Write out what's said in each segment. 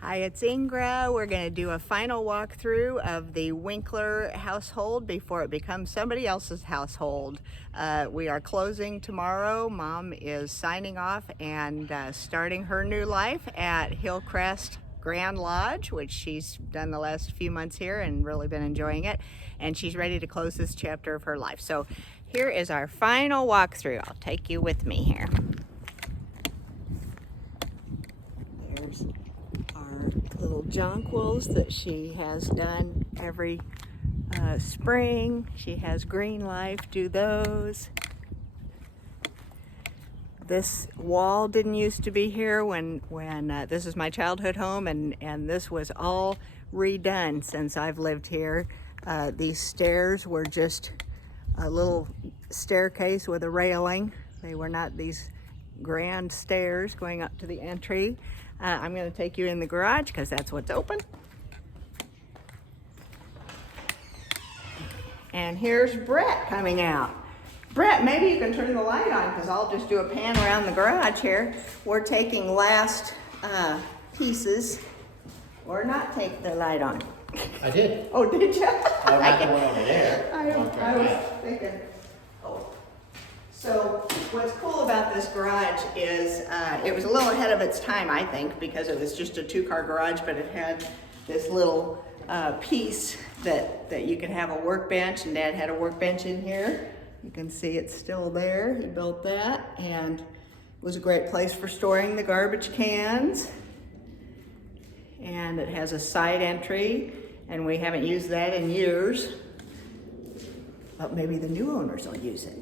Hi, it's Ingra. We're going to do a final walkthrough of the Winkler household before it becomes somebody else's household. We are closing tomorrow. Mom is signing off and starting her new life at Hillcrest Grand Lodge, which she's done the last few months here and really been enjoying it. And she's ready to close this chapter of her life. So here is our final walkthrough. I'll take you with me here. There's our little jonquils that she has done every spring. She has Green Life do those. This wall didn't used to be here when this is my childhood home, and this was all redone since I've lived here. These stairs were just a little staircase with a railing. They were not these grand stairs going up to the entry. I'm going to take you in the garage because that's what's open. And here's Brett coming out. Brett, maybe you can turn the light on because I'll just do a pan around the garage here. We're taking last pieces, or not take the light on. I did. Oh, did you? I got the one over there. I was thinking. Oh. So what's cool about this garage is it was a little ahead of its time, I think, because it was just a two-car garage, but it had this little piece that you could have a workbench, and Dad had a workbench in here. You can see it's still there. He built that, and it was a great place for storing the garbage cans. And it has a side entry, and we haven't used that in years, but maybe the new owners will use it.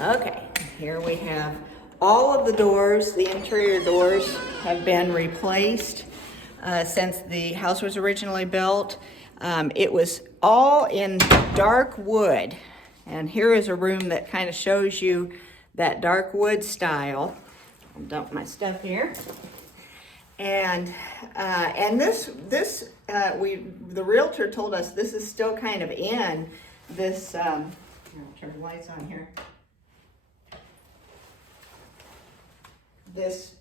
Okay, here we have all of the doors. The interior doors have been replaced since the house was originally built. It was all in dark wood, and here is a room that kind of shows you that dark wood style. I'll dump my stuff here. And the realtor told us this is still kind of in this. I'll turn the lights on here. This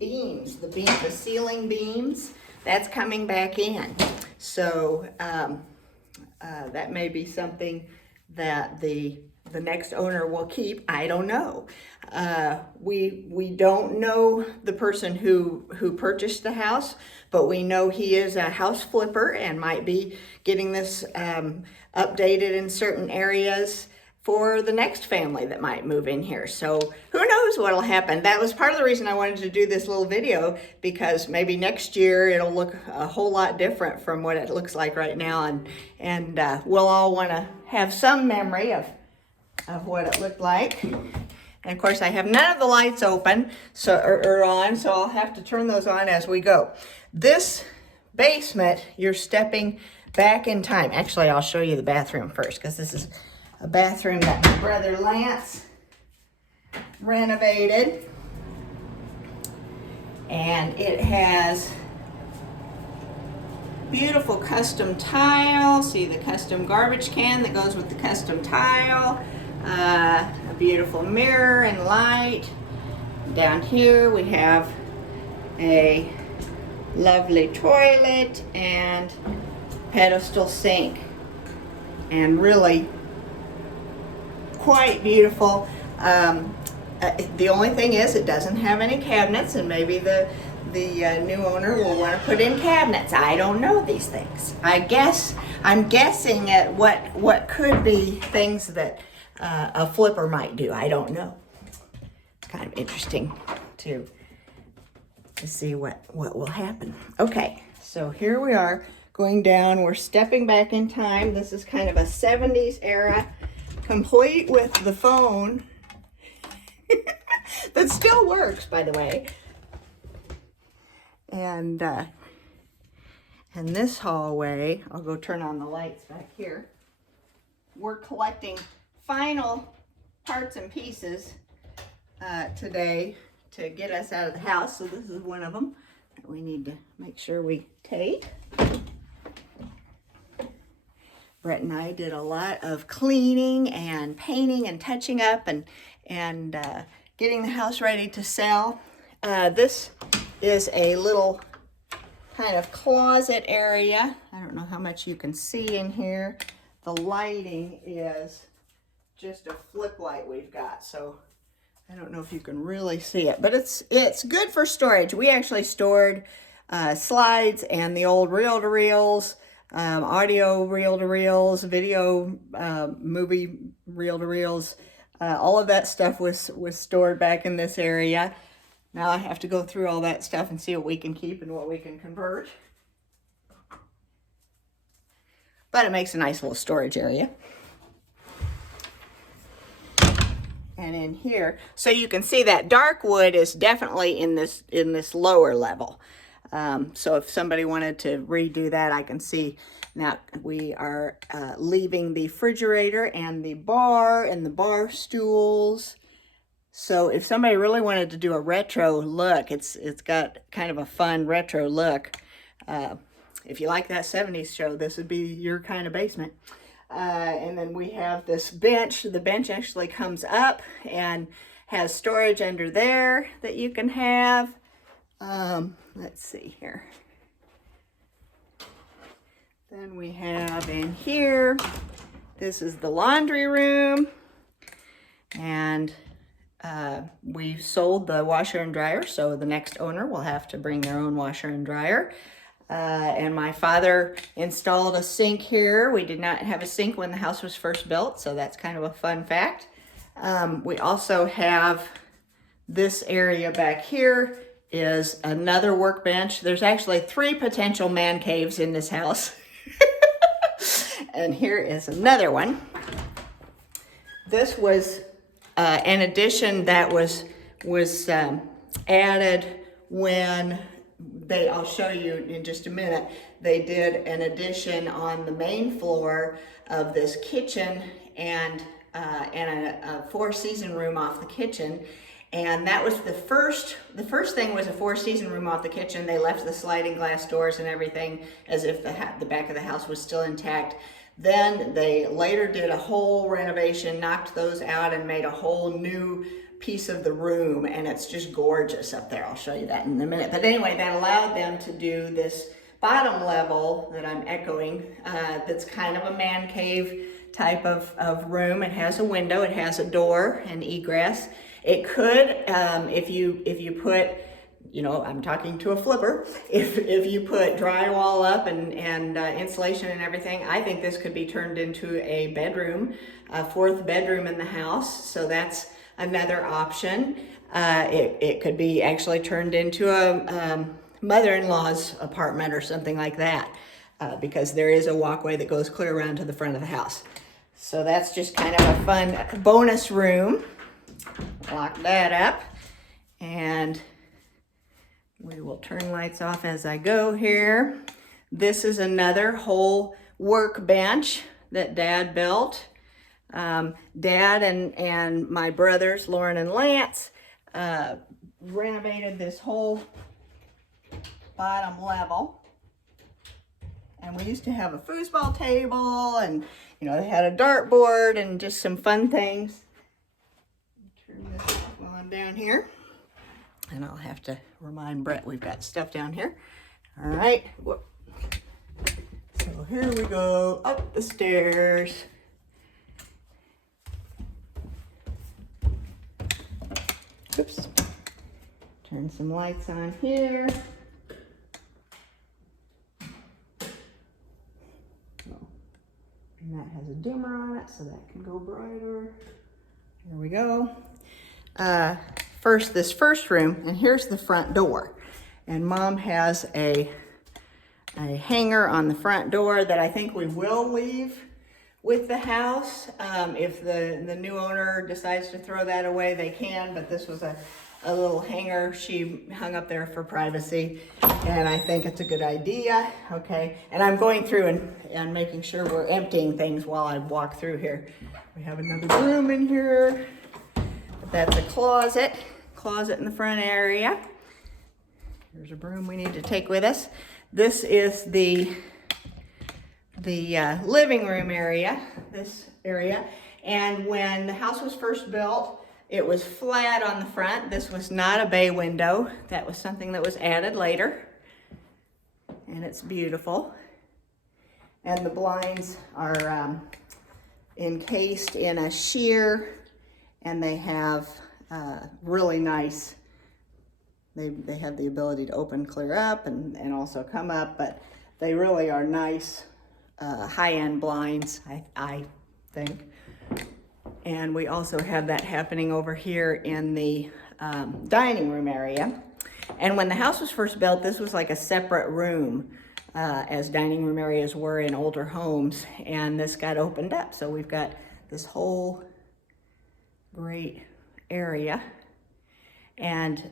beams, the ceiling beams, that's coming back in. So that may be something that the next owner will keep. I don't know. We don't know the person who purchased the house, but we know he is a house flipper and might be getting this updated in certain areas for the next family that might move in here. So who knows what'll happen. That was part of the reason I wanted to do this little video, because maybe next year it'll look a whole lot different from what it looks like right now, and we'll all want to have some memory of what it looked like. And of course I have none of the lights open or on, so I'll have to turn those on as we go. This basement, you're stepping back in time. Actually, I'll show you the bathroom first, because this is a bathroom that my brother Lance renovated. And it has beautiful custom tile. See the custom garbage can that goes with the custom tile. A beautiful mirror and light. Down here we have a lovely toilet and pedestal sink. And really quite beautiful. The only thing is it doesn't have any cabinets, and maybe the new owner will want to put in cabinets. I don't know these things. I'm guessing at what could be things that a flipper might do. I don't know. It's kind of interesting to see what will happen. Okay, so here we are going down. We're stepping back in time. This is kind of a 70s era, complete with the phone that still works, by the way. And this hallway, I'll go turn on the lights back here. We're collecting final parts and pieces today to get us out of the house. So this is one of them that we need to make sure we take. Brett and I did a lot of cleaning and painting and touching up and getting the house ready to sell. This is a little kind of closet area. I don't know how much you can see in here. The lighting is just a flip light we've got, so I don't know if you can really see it, but it's good for storage. We actually stored slides and the old reel-to-reels, audio reel-to-reels, video movie reel-to-reels. All of that stuff was stored back in this area. Now I have to go through all that stuff and see what we can keep and what we can convert. But it makes a nice little storage area. And in here, so you can see that dark wood is definitely in this lower level. So if somebody wanted to redo that, I can see. Now we are leaving the refrigerator and the bar stools. So if somebody really wanted to do a retro look, it's got kind of a fun retro look. If you like that 70s show, this would be your kind of basement. And then we have this bench. The bench actually comes up and has storage under there that you can have. Let's see here. Then we have in here, this is the laundry room. And we sold the washer and dryer, so the next owner will have to bring their own washer and dryer. And my father installed a sink here. We did not have a sink when the house was first built, so that's kind of a fun fact. We also have this area back here is another workbench. There's actually 3 potential man caves in this house. And here is another one. This was an addition that was added when I'll show you in just a minute. They did an addition on the main floor of this kitchen and a 4-season room off the kitchen. And that was the first thing was a 4-season room off the kitchen. They left the sliding glass doors and everything as if the back of the house was still intact. Then they later did a whole renovation, knocked those out and made a whole new piece of the room, and it's just gorgeous up there. I'll show you that in a minute. But anyway, that allowed them to do this bottom level that I'm echoing, that's kind of a man cave type of room. It has a window, it has a door and egress. It could, if you put, you know, I'm talking to a flipper, if you put drywall up and insulation and everything, I think this could be turned into a bedroom, a 4th bedroom in the house. So that's another option. It could be actually turned into a mother-in-law's apartment or something like that, because there is a walkway that goes clear around to the front of the house. So that's just kind of a fun bonus room. Lock that up, and we will turn lights off as I go here. This is another whole workbench that Dad built. Dad and my brothers, Lauren and Lance, renovated this whole bottom level. And we used to have a foosball table, and you know, they had a dartboard and just some fun things. Turn this off while I'm down here. And I'll have to remind Brett we've got stuff down here. All right. Whoop. So here we go up the stairs. Oops. Turn some lights on here. And that has a dimmer on it, so that can go brighter. There we go. This first room, and here's the front door. And Mom has a hanger on the front door that I think we will leave with the house. If the new owner decides to throw that away, they can, but this was a little hanger she hung up there for privacy, and I think it's a good idea. Okay, and I'm going through and making sure we're emptying things while I walk through here. We have another room in here. That's a closet in the front area. There's a broom we need to take with us. This is the living room area, this area. And when the house was first built, It was flat on the front. This was not a bay window. That was something that was added later. And it's beautiful. And the blinds are encased in a sheer, and they have really nice, they have the ability to open, clear up, and also come up, but they really are nice high-end blinds, I think. And we also have that happening over here in the dining room area. And when the house was first built, this was like a separate room, as dining room areas were in older homes, and this got opened up. So we've got this whole great area, and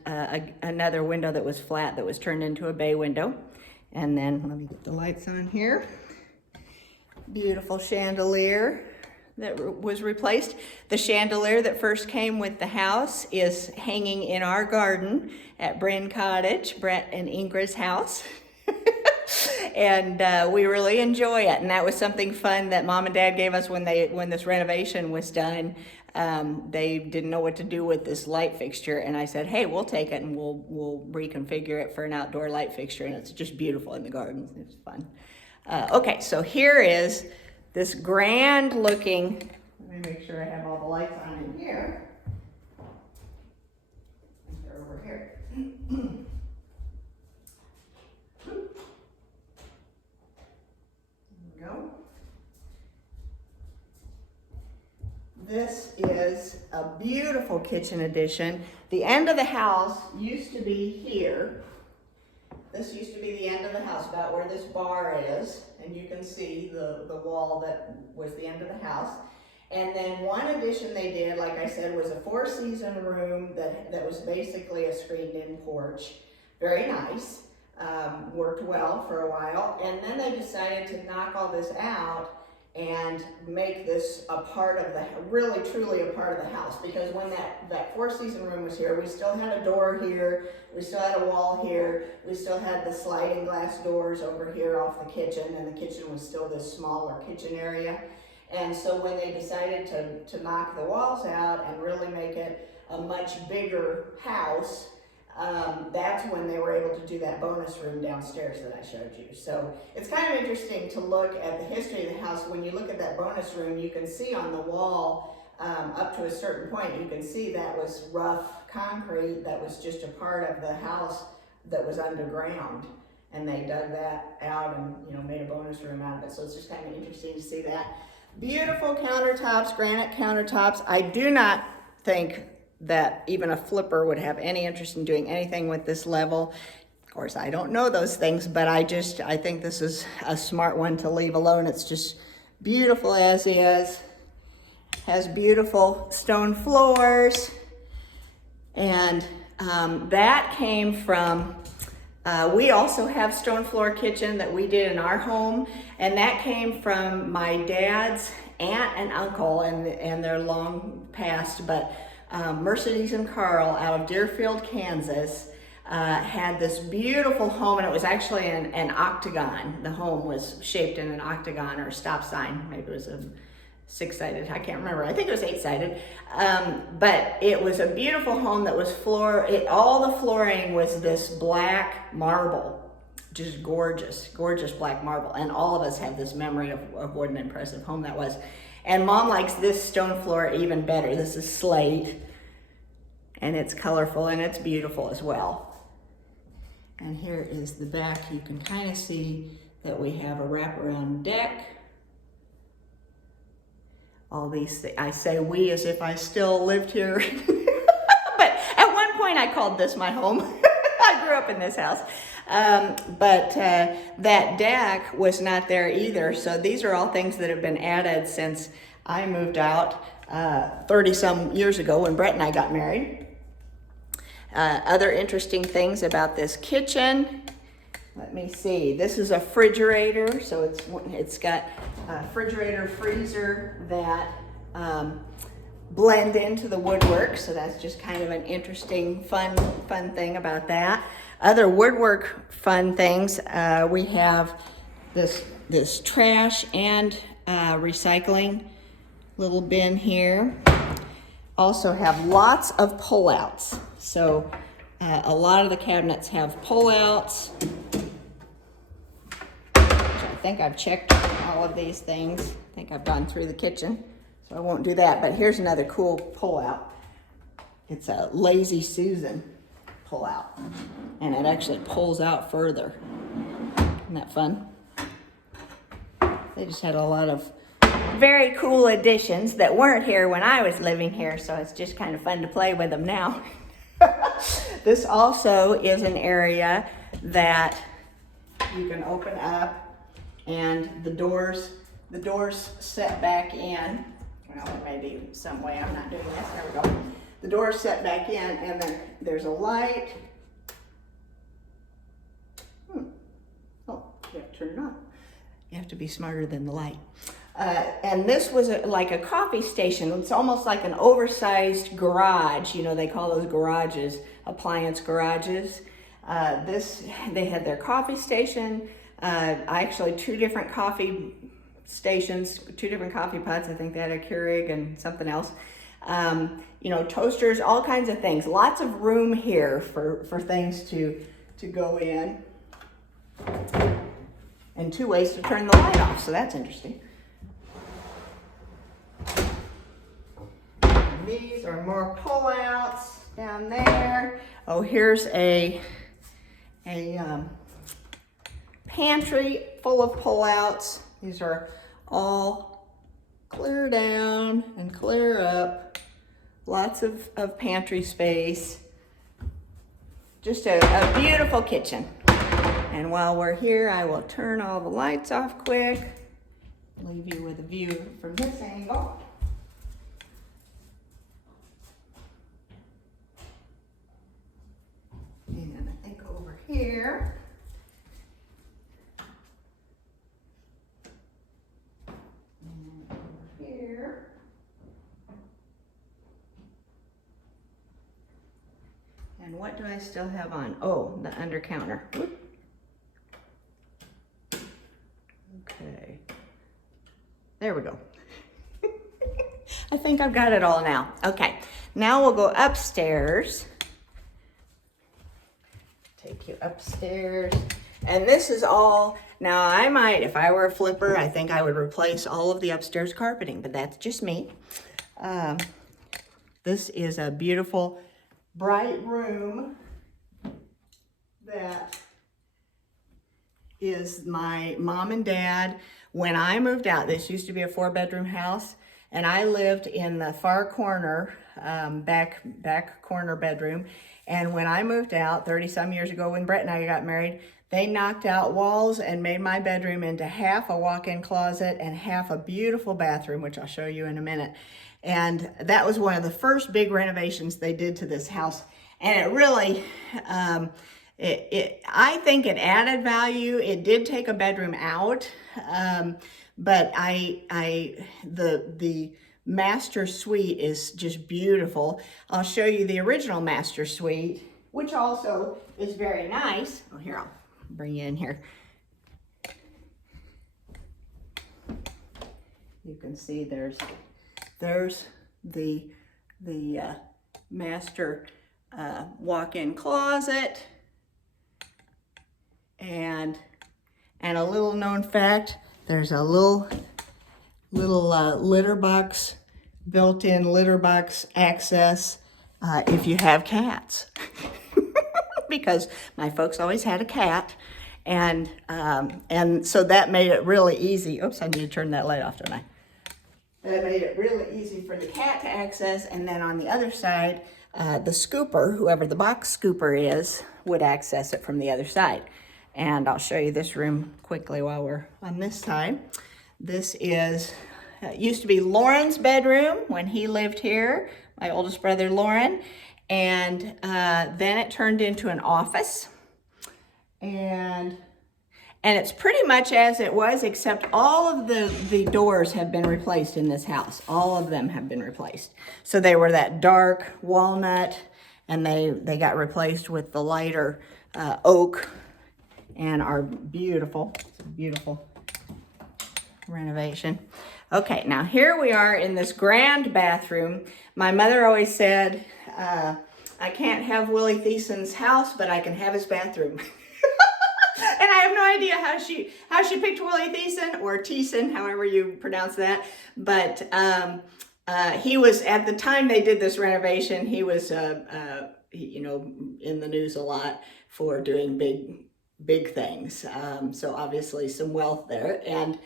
another window that was flat that was turned into a bay window. And then, let me get the lights on here. Beautiful chandelier that was replaced. The chandelier that first came with the house is hanging in our garden at Bryn Cottage, Brett and Ingrid's house. And we really enjoy it. And that was something fun that Mom and Dad gave us when this renovation was done. They didn't know what to do with this light fixture, and I said, hey, we'll take it and we'll reconfigure it for an outdoor light fixture, and it's just beautiful in the garden. It's fun. Okay, so here is this grand looking, let me make sure I have all the lights on in here. They're over here. Go. This is a beautiful kitchen addition. The end of the house used to be here. This used to be the end of the house, about where this bar is, and you can see the wall that was the end of the house. And then one addition they did, like I said, was a 4-season room that was basically a screened-in porch. Very nice. Worked well for a while, and then they decided to knock all this out and make this a part of the, really truly a part of the house, because when that 4-season room was here, we still had a door here, we still had a wall here, we still had the sliding glass doors over here off the kitchen, and the kitchen was still this smaller kitchen area. And so when they decided to knock the walls out and really make it a much bigger house, that's when they were able to do that bonus room downstairs that I showed you. So it's kind of interesting to look at the history of the house. When you look at that bonus room, you can see on the wall, up to a certain point, you can see that was rough concrete that was just a part of the house that was underground. And they dug that out and made a bonus room out of it. So it's just kind of interesting to see that. Beautiful countertops, granite countertops. I do not think that even a flipper would have any interest in doing anything with this level. Of course, I don't know those things, but I think this is a smart one to leave alone. It's just beautiful as is. Has beautiful stone floors. And that came from, we also have stone floor kitchen that we did in our home, and that came from my dad's aunt and uncle, and they're long past, but Mercedes and Carl out of Deerfield, Kansas, had this beautiful home, and it was actually an octagon. The home was shaped in an octagon or a stop sign. Maybe it was a 6-sided, I can't remember. I think it was 8-sided. But it was a beautiful home that was all the flooring was this black marble, just gorgeous, gorgeous black marble. And all of us have this memory of what an impressive home that was. And Mom likes this stone floor even better. This is slate, and it's colorful and it's beautiful as well. And here is the back. You can kind of see that we have a wraparound deck. All these things, I say we as if I still lived here. But at one point I called this my home. I grew up in this house. But that deck was not there either. So these are all things that have been added since I moved out 30 some years ago when Brett and I got married. Other interesting things about this kitchen. Let me see. This is a refrigerator. So it's got a refrigerator, freezer that blend into the woodwork. So that's just kind of an interesting, fun thing about that. Other woodwork fun things, we have this trash and recycling little bin here. also have lots of pullouts. So a lot of the cabinets have pullouts. I think I've checked all of these things. I think I've gone through the kitchen, so I won't do that. But here's another cool pullout. It's a Lazy Susan pullout, and it actually pulls out further. Isn't that fun? They just had a lot of very cool additions that weren't here when I was living here, so it's just kind of fun to play with them now. This also is an area that you can open up, and the doors set back in. Well, there may be some way I'm not doing this. There we go. The door's set back in, and then there's a light. Oh, you have to turn it on. You have to be smarter than the light. And this was like a coffee station. It's almost like an oversized garage. You know, they call those garages appliance garages. They had their coffee station. Actually, 2 different coffee stations, 2 different coffee pots. I think they had a Keurig and something else. You know, toasters, all kinds of things. Lots of room here for things to go in. And 2 ways to turn the light off, so that's interesting. And these are more pullouts down there. Oh, here's a pantry full of pullouts. These are all clear down and clear up. Lots of pantry space. Just a beautiful kitchen. And while we're here, I will turn all the lights off quick. Leave you with a view from this angle. And I think over here, and over here, and what do I still have on? Oh, the under counter. Whoop. Okay, there we go. I think I've got it all now. Okay, now we'll go upstairs. Take you upstairs. And this is all, now I might, if I were a flipper, I think I would replace all of the upstairs carpeting, but that's just me. This is a beautiful, bright room that is my mom and dad. When I moved out, this used to be a 4-bedroom house, and I lived in the far corner, back corner bedroom. And when I moved out 30 some years ago, when Brett and I got married, they knocked out walls and made my bedroom into half a walk-in closet and half a beautiful bathroom, which I'll show you in a minute. And that was one of the first big renovations they did to this house. And it really, I think it added value. It did take a bedroom out, but the master suite is just beautiful. I'll show you the original master suite, which also is very nice. Oh, here, I'll bring you in here. You can see there's the master walk-in closet, and a little known fact, there's a little litter box, built-in litter box access if you have cats. Because my folks always had a cat, and so that made it really easy. Oops, I need to turn that light off, don't I? That made it really easy for the cat to access, and then on the other side, the scooper, whoever the box scooper is, would access it from the other side. And I'll show you this room quickly while we're on this side. This is, used to be Lauren's bedroom when he lived here, my oldest brother, Lauren. And then it turned into an office. And it's pretty much as it was, except all of the doors have been replaced in this house. All of them have been replaced. So they were that dark walnut, and they got replaced with the lighter oak, and are beautiful. It's a beautiful renovation. Okay, now here we are in this grand bathroom. My mother always said, I can't have Willie Thiessen's house, but I can have his bathroom. And I have no idea how she picked Willie Thiessen, or Thiessen, however you pronounce that. But he was, at the time they did this renovation, he was, you know, in the news a lot for doing big things. So obviously some wealth there. And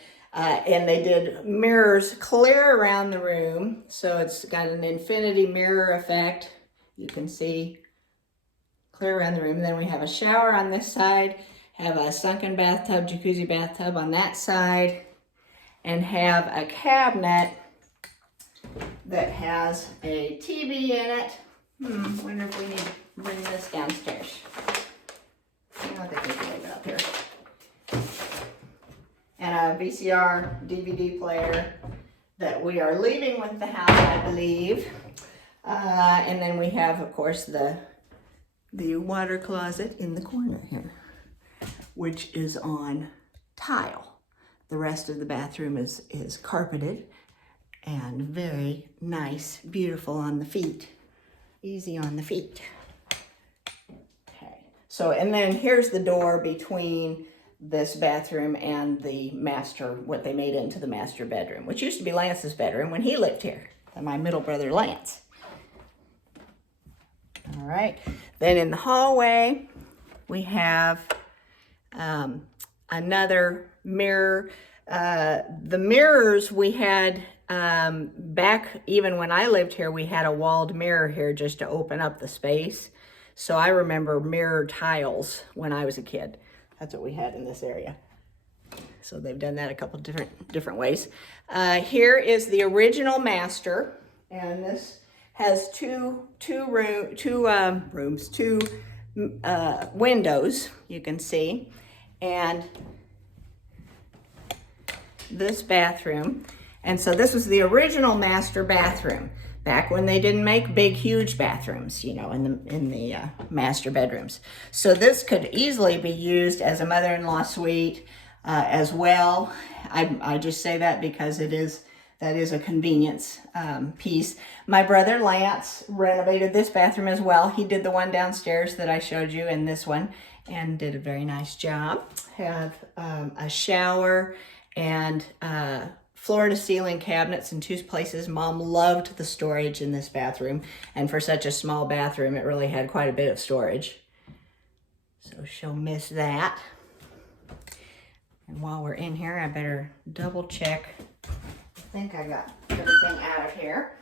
they did mirrors clear around the room. So it's got an infinity mirror effect. You can see clear around the room. And then we have a shower on this side, have a sunken bathtub, jacuzzi bathtub on that side, and have a cabinet that has a TV in it. Wonder if we need to bring this downstairs. I don't think we can leave it up here. And a VCR DVD player that we are leaving with the house, I believe. And then we have, of course, the water closet in the corner here, which is on tile. The rest of the bathroom is carpeted and very nice, beautiful on the feet. Easy on the feet. Okay, so, and then here's the door between this bathroom and the master, what they made into the master bedroom, which used to be Lance's bedroom when he lived here, and my middle brother Lance. All right, then in the hallway, we have another mirror. The mirrors we had back, even when I lived here, we had a walled mirror here just to open up the space. So I remember mirror tiles when I was a kid. That's what we had in this area. So they've done that a couple different ways. Here is the original master, and this has two windows, you can see, and this bathroom. And so this was the original master bathroom back when they didn't make big, huge bathrooms, you know, in the master bedrooms. So this could easily be used as a mother-in-law suite as well. I just say that because that is a convenience piece. My brother Lance renovated this bathroom as well. He did the one downstairs that I showed you and this one, and did a very nice job. Have a shower and floor-to-ceiling cabinets in two places. Mom loved the storage in this bathroom, and for such a small bathroom, it really had quite a bit of storage. So she'll miss that. And while we're in here, I better double check. I think I got everything out of here.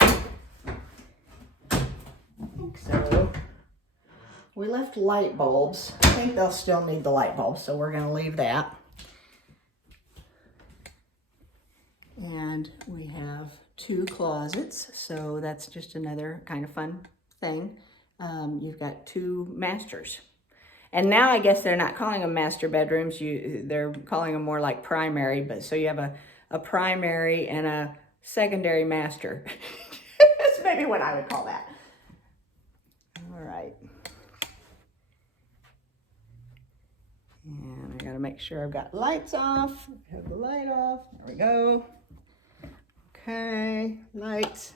I think so. We left light bulbs. I think they'll still need the light bulbs, so we're gonna leave that. And we have two closets, so that's just another kind of fun thing. You've got two masters. And now I guess they're not calling them master bedrooms, they're calling them more like primary, but so you have a primary and a secondary master. That's maybe what I would call that. All right. And I gotta make sure I've got lights off. Have the light off, there we go. Okay, lights.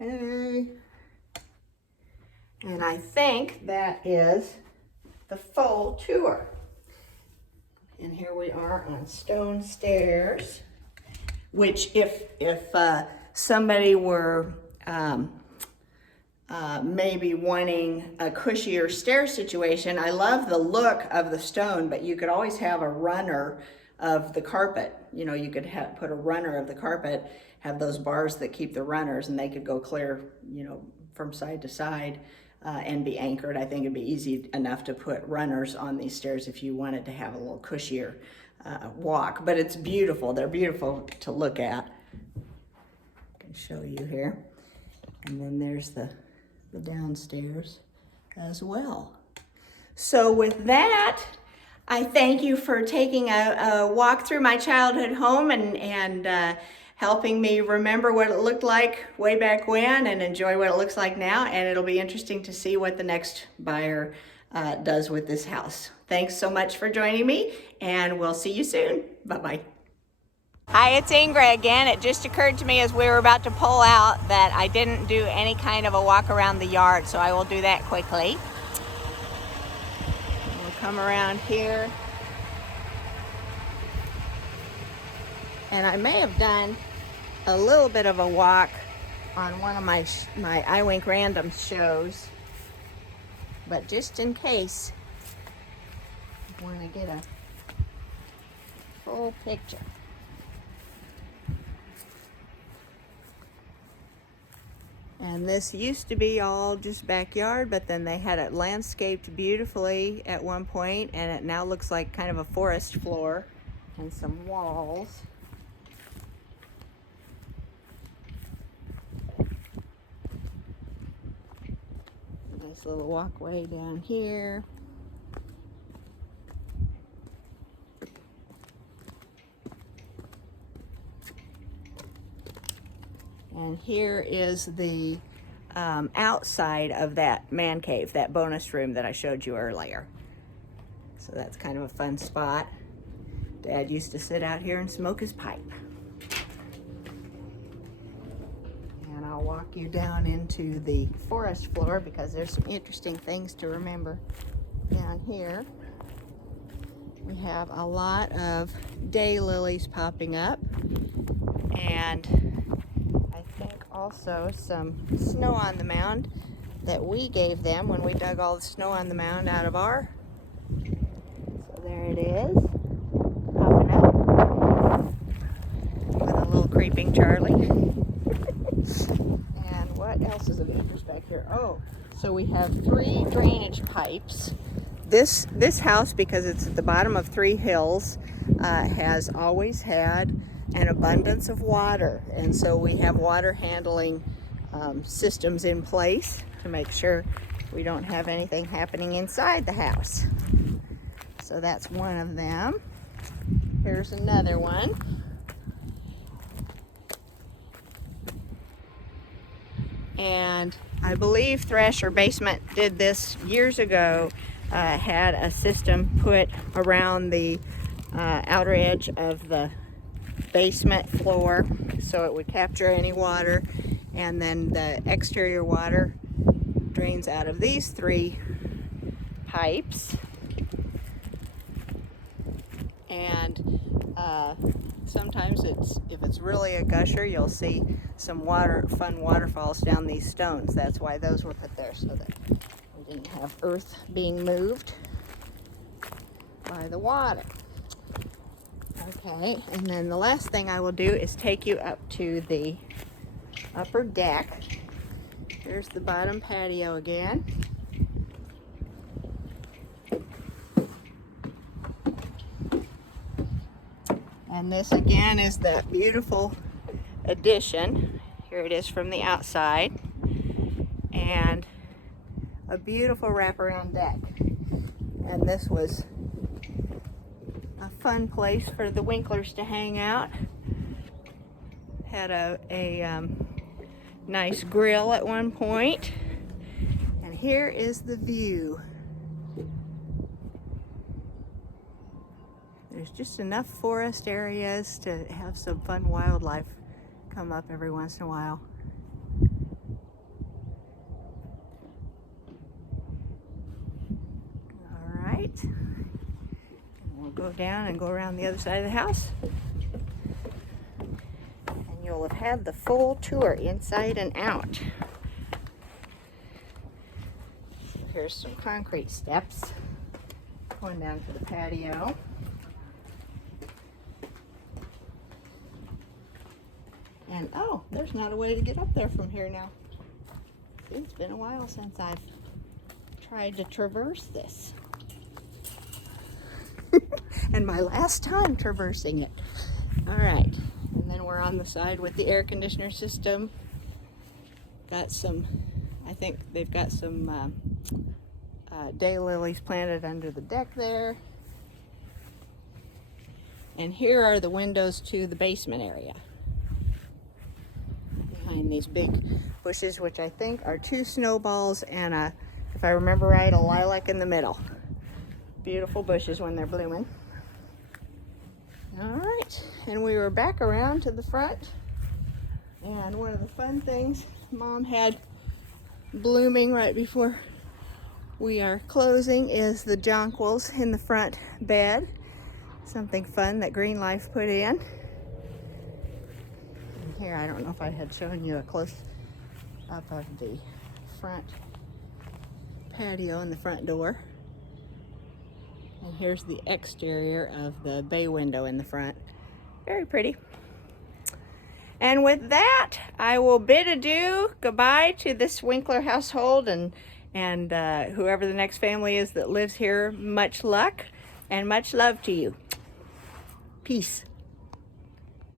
Okay. And I think that is the full tour. And here we are on stone stairs, which if somebody were maybe wanting a cushier stair situation, I love the look of the stone, but you could always have a runner of the carpet. You know, you could put a runner of the carpet, have those bars that keep the runners, and they could go clear, you know, from side to side and be anchored. I think it'd be easy enough to put runners on these stairs if you wanted to have a little cushier walk. But it's beautiful. They're beautiful to look at. I can show you here. And then there's the downstairs as well. So with that, I thank you for taking a walk through my childhood home and helping me remember what it looked like way back when and enjoy what it looks like now. And it'll be interesting to see what the next buyer does with this house. Thanks so much for joining me, and we'll see you soon. Bye-bye. Hi, it's Ingrid again. It just occurred to me as we were about to pull out that I didn't do any kind of a walk around the yard, so I will do that quickly. We'll come around here. And I may have done a little bit of a walk on one of my iWink Random shows, but just in case I want to get a full picture. And this used to be all just backyard, but then they had it landscaped beautifully at one point, and it now looks like kind of a forest floor and some walls. Nice little walkway down here. And here is the outside of that man cave, that bonus room that I showed you earlier. So that's kind of a fun spot. Dad used to sit out here and smoke his pipe. And I'll walk you down into the forest floor because there's some interesting things to remember down here. We have a lot of daylilies popping up, and also some snow on the mound that we gave them when we dug all the snow on the mound out of our. So there it is, popping up with a little creeping Charlie. And what else is of interest back here? Oh, so we have 3 drainage pipes. This house, because it's at the bottom of 3 hills, has always had an abundance of water, and so we have water handling systems in place to make sure we don't have anything happening inside the house. So that's one of them. Here's another one. And I believe Thrasher Basement did this years ago, had a system put around the outer edge of the basement floor so it would capture any water, and then the exterior water drains out of these 3 pipes. And sometimes if it's really a gusher, you'll see some fun waterfalls down these stones. That's why those were put there, so that we didn't have earth being moved by the water. Okay, and then the last thing I will do is take you up to the upper deck. Here's the bottom patio again. And this again is that beautiful addition. Here it is from the outside. And a beautiful wraparound deck. And this was a fun place for the Winklers to hang out. Had a nice grill at one point. And here is the view. There's just enough forest areas to have some fun wildlife come up every once in a while. All right. We'll go down and go around the other side of the house. And you'll have had the full tour inside and out. So here's some concrete steps going down to the patio. And oh, there's not a way to get up there from here now. It's been a while since I've tried to traverse this. And my last time traversing it. All right, and then we're on the side with the air conditioner system. Got some, I think they've got some daylilies planted under the deck there. And here are the windows to the basement area. Behind these big bushes, which I think are 2 snowballs and if I remember right, a lilac in the middle. Beautiful bushes when they're blooming. All right, and we were back around to the front. And one of the fun things Mom had blooming right before we are closing is the jonquils in the front bed. Something fun that Green Life put in. And here, I don't know if I had shown you a close up of the front patio and the front door. And here's the exterior of the bay window in the front. Very pretty. And with that, I will bid adieu, goodbye to this Winkler household, and whoever the next family is that lives here, much luck and much love to you. Peace.